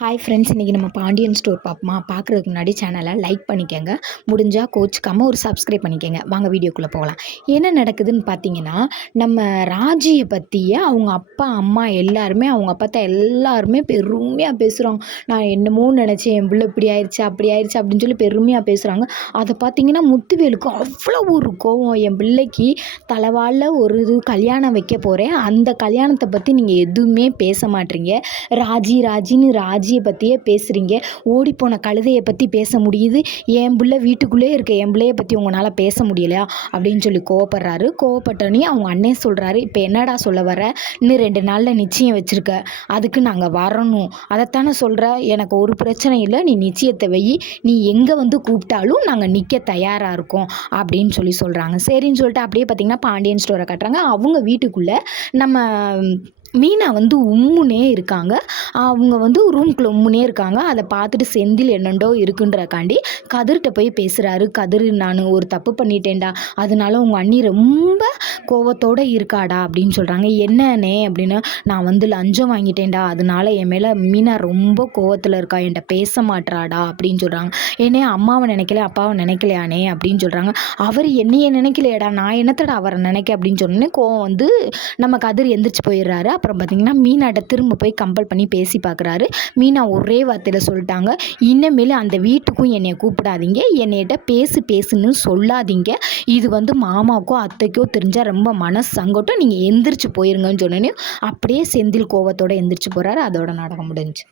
Hi friends, இன்றைக்கி நம்ம Pandian store பார்ப்போமா? பார்க்குறதுக்கு முன்னாடி சேனலை லைக் பண்ணிக்கோங்க, முடிஞ்சால் கோச்சிக்காமல் ஒரு சப்ஸ்கிரைப் பண்ணிக்கோங்க. வாங்க வீடியோக்குள்ளே போகலாம். என்ன நடக்குதுன்னு பார்த்தீங்கன்னா, நம்ம ராஜியை பற்றிய அவங்க அப்பா அம்மா எல்லாருமே, அவங்க அப்பாத்த எல்லாருமே பெருமையாக பேசுகிறாங்க. நான் என்னமோ நினச்சேன், என் பிள்ளை இப்படி ஆயிடுச்சு அப்படி ஆயிடுச்சு அப்படின்னு சொல்லி பெருமையாக பேசுகிறாங்க. அதை பார்த்தீங்கன்னா முத்துவேலுக்கு அவ்வளோ ஒரு கோவம். என் பிள்ளைக்கு தலைவாழில் ஒரு கல்யாணம் வைக்க போகிறேன், அந்த கல்யாணத்தை பற்றி நீங்கள் எதுவுமே பேச மாட்டீங்க. ராஜின்னு ராஜியை பற்றியே பேசுகிறீங்க. ஓடிப்போன கழுதையை பற்றி பேச முடியுது, என் பிள்ளை வீட்டுக்குள்ளே இருக்க என் பிள்ளையை பற்றி உங்களால் பேச முடியலையா அப்படின்னு சொல்லி கோவப்படுறாரு. கோவப்பட்டோன்னே அவங்க அண்ணே சொல்கிறாரு, இப்போ என்னடா சொல்ல வர? இன்னும் 2 நாளில் நிச்சயம் வச்சுருக்க, அதுக்கு நாங்கள் வரணும், அதைத்தானே சொல்கிற? எனக்கு ஒரு பிரச்சனை இல்லை, நீ நிச்சயத்தை வை, நீ எங்கே வந்து கூப்பிட்டாலும் நாங்கள் நிற்க தயாராக இருக்கோம் அப்படின்னு சொல்லி சொல்கிறாங்க. சரின்னு சொல்லிட்டு அப்படியே பார்த்திங்கன்னா பாண்டியன் ஸ்டோரை கட்டுறாங்க. அவங்க வீட்டுக்குள்ளே நம்ம மீனா வந்து உம்முனே இருக்காங்க. அவங்க வந்து ரூம்குள்ளே உம்முனே இருக்காங்க. அதை பார்த்துட்டு செந்தில் என்னண்டோ இருக்குன்றக்காண்டி கதிர்கிட்ட போய் பேசுகிறாரு. கதிர், நான் ஒரு தப்பு பண்ணிட்டேன்டா, அதனால உங்கள் அண்ணி ரொம்ப கோவத்தோடு இருக்காடா அப்படின்னு சொல்கிறாங்க. என்னன்னே அப்படின்னு, நான் வந்து லஞ்சம் வாங்கிட்டேன்டா, அதனால என் மேலே மீனா ரொம்ப கோவத்தில் இருக்கா, என்கிட்ட பேச மாட்றாடா அப்படின்னு சொல்கிறாங்க. என்னே அம்மாவை நினைக்கல அப்பாவை நினைக்கலையானே அப்படின்னு சொல்கிறாங்க. அவர் என்னையே நினைக்கலையாடா, நான் என்னத்தடா அவரை நினைக்க அப்படின்னு சொன்னோன்னே கோவம் வந்து நம்ம கதிர் எந்திரிச்சு போயிடுறாரு. அப்புறம் பார்த்திங்கன்னா மீனாட்ட திரும்ப போய் கம்பல் பண்ணி பேசி பார்க்குறாரு. மீனா ஒரே வார்த்தையில் சொல்லிட்டாங்க, இனிமேல் அந்த வீட்டுக்கும் என்னை கூப்பிடாதீங்க, என்னையிட்ட பேசுன்னு சொல்லாதீங்க, இது வந்து மாமாவுக்கோ அத்தைக்கோ தெரிஞ்சால் ரொம்ப மனசு சங்கட்டம், நீங்கள் எந்திரிச்சு போயிருங்கன்னு சொன்னோன்னே அப்படியே செந்தில் கோவத்தோடு எந்திரிச்சு போகிறாரு. அதோட நாடகம் முடிஞ்சு.